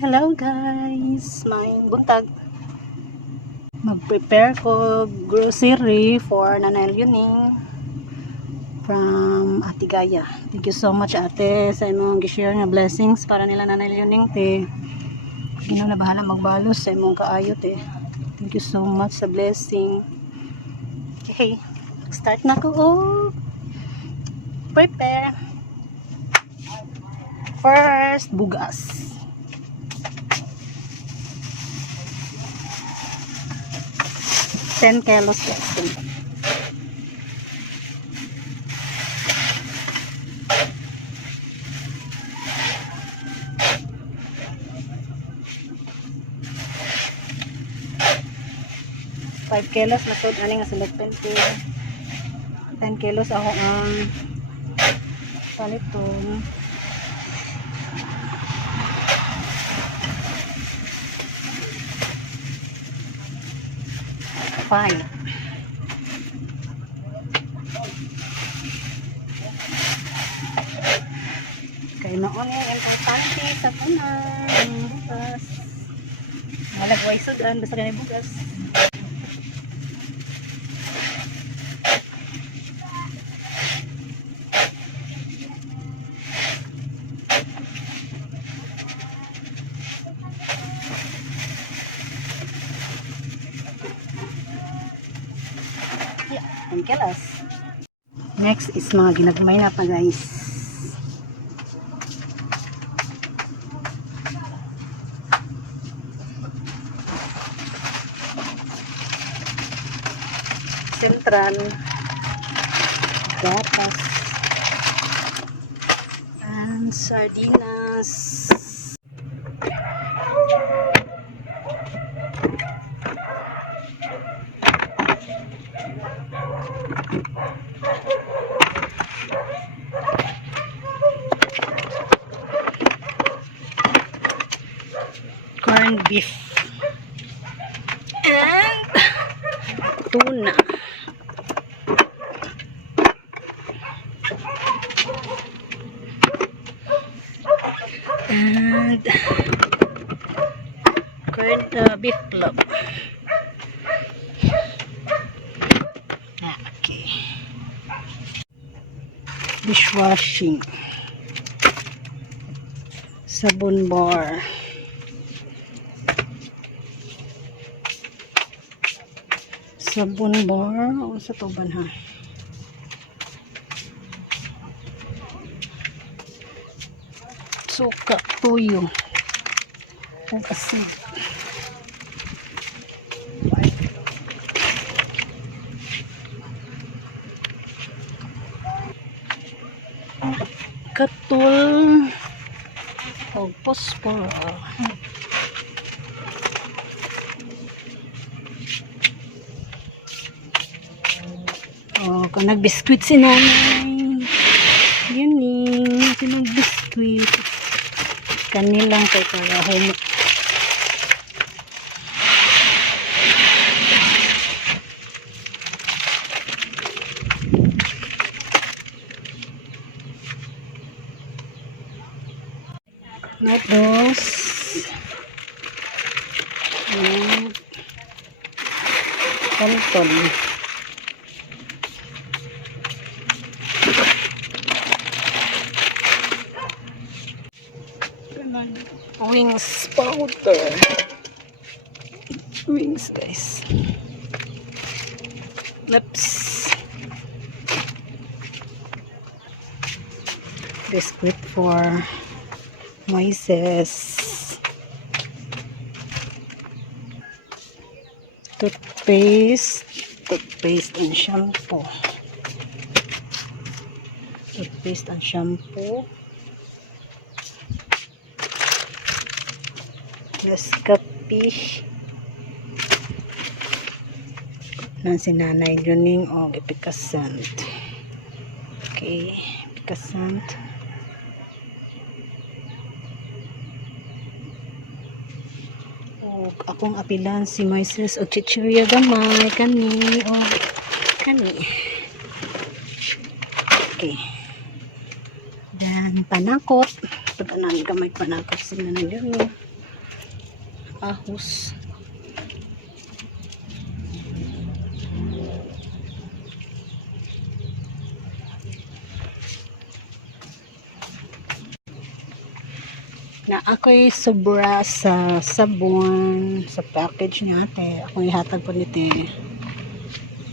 Hello guys, may buntag. Mag-prepare ko grocery for Nanay Yuning from Ate Gaya. Thank you so much ate sa imong gi-share nga blessings para nila Nanay Yuning te. Ginoo na bahala magbalos sa imong kaayo te. Thank you so much sa blessing. Okay, start na ko. Prepare. First, bugas. 10 kilos guys. 5 kilos na sud ani nga silagpen ko. 10 kilos ako ang paliton. Fine. Kaya noon yung importante sa punan bugas. Malagway sudan basta ganyan bugas. Ang kilos. Next is mga ginagmay na pa guys. Sentral, gatas, and sardinas. Corned beef and tuna. And corned beef club. Okay. Dishwashing. Sabon bar. Sabon bar. O sa tuban ha. Suka, tuyo. Ang asin. Katul. O pospor. Kung nag-biscuit si nanay. Yuning. Nag-biscuit. Kanilang kay karahom. Noodles. And tonton. Wings powder. Wings guys. Lips. Biscuit for Moises. Toothpaste and shampoo. Toothpaste and shampoo. Nescafe. Nang si Nanay Yuning o ipikasant. Okay, ipikasant. O akong apilan si Moises o chichirya gamay kani o kani. Okay. Dan panakot. Pagkanan gamay panakot si Nanay Yuning. ahos. Na ako'y sobra sa sabon sa package niya ate. Akong ihatag po nito.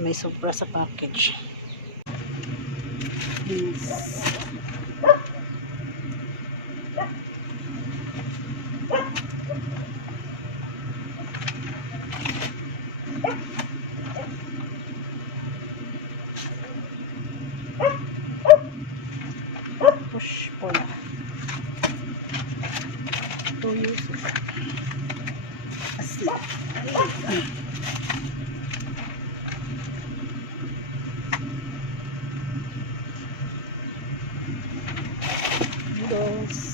May sobra sa package. Yes. Push pull. 2 uses. Asleep. Noodles.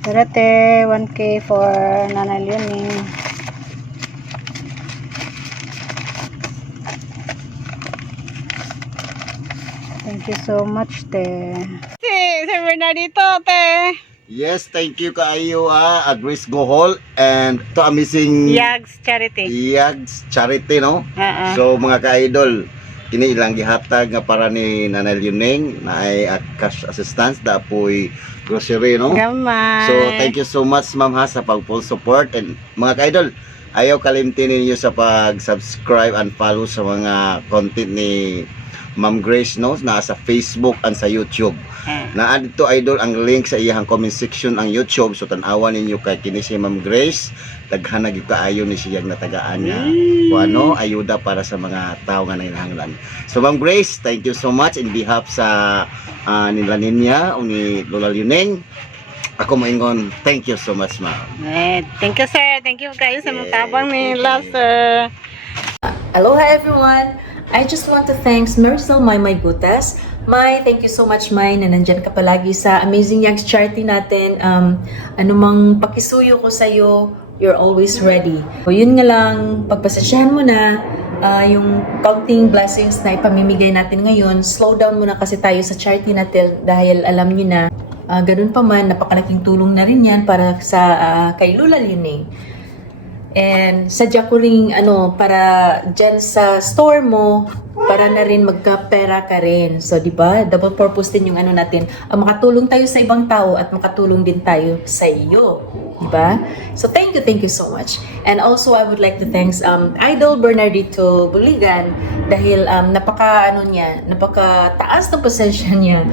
Karate, 1K for Nanay Leoning. Thank you so much, te. Si Bernardito, te. Yes, thank you kaayo Agris Gohol and to amazing Yags Charity. Yags Charity no. So mga ka-idol, kini ilang gihatag nga para ni Nanay Leoning na ay cash assistance dapoy grocery no. Gamay. So thank you so much ma'am ha sa pag-full support and mga ka-idol, ayaw kalimtin ninyo sa pag-subscribe and follow sa mga content ni Ma'am Grace no na sa Facebook and sa YouTube. Na adto idol ang link sa iyang comment section ang YouTube, so tan-awan ninyo kay kini si Ma'am Grace, daghan na gyud kaayo ni siyang natagaan nga kuano ayuda para sa mga tao nga nangangailangan. So Ma'am Grace, thank you so much in behalf sa nila ninya o ni Lola Leoning. Ako maingon, thank you so much ma'am. Thank you sir, thank you kayo sa mga tabang nila sir. Aloha everyone! I just want to thank Marisol Maymay Gutas, Mai, thank you so much, Mai, na nandyan ka palagi sa Amazing Yanks Charity natin. Anumang pakisuyo ko sa'yo, you're always ready. So, yun nga lang, pagpasensyahan mo na yung counting blessings na ipamimigay natin ngayon. Slow down muna kasi tayo sa charity natin dahil alam nyo na, ganun pa man, napakalaking tulong na rin yan para sa kay Lula Lining. And sadya ko rin para dyan sa store mo para na rin magkapera ka rin. So, di ba? Double purpose din yung natin. Makatulong tayo sa ibang tao at makatulong din tayo sa iyo. Di ba? So, thank you so much. And also, I would like to thank Idol Bernardito Buligan dahil napaka taas ng pasensya niya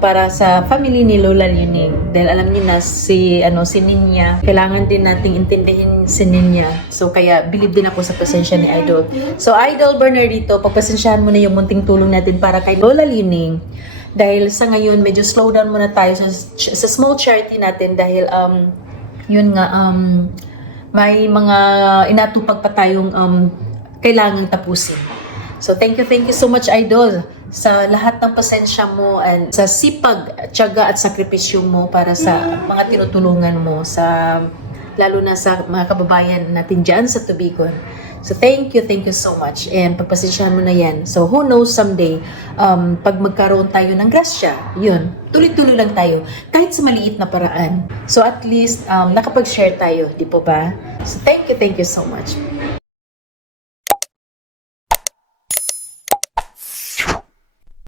para sa family ni Lola Lining. Dahil alam niyo na si Ninya, kailangan din nating intindihin si Ninya. So, kaya believe din ako sa pasensya ni Idol. So, Idol Bernardito, pagpasensyahan mo na yung munting tulong natin para kay Lola Lining. Dahil sa ngayon, medyo slow down muna tayo sa small charity natin dahil yun nga, may mga inatupag pa tayong kailangang tapusin. So, thank you so much, Idol, sa lahat ng pasensya mo and sa sipag, tiyaga at sakripisyo mo para sa mga tinutulungan mo, lalo na sa mga kababayan natin dyan sa Tubigon. So, thank you so much. And pagpasensyahan mo na yan. So, who knows someday, pag magkaroon tayo ng grasya, yun, tuloy-tuloy lang tayo, kahit sa maliit na paraan. So, at least, nakapag-share tayo, di po ba? So, thank you so much.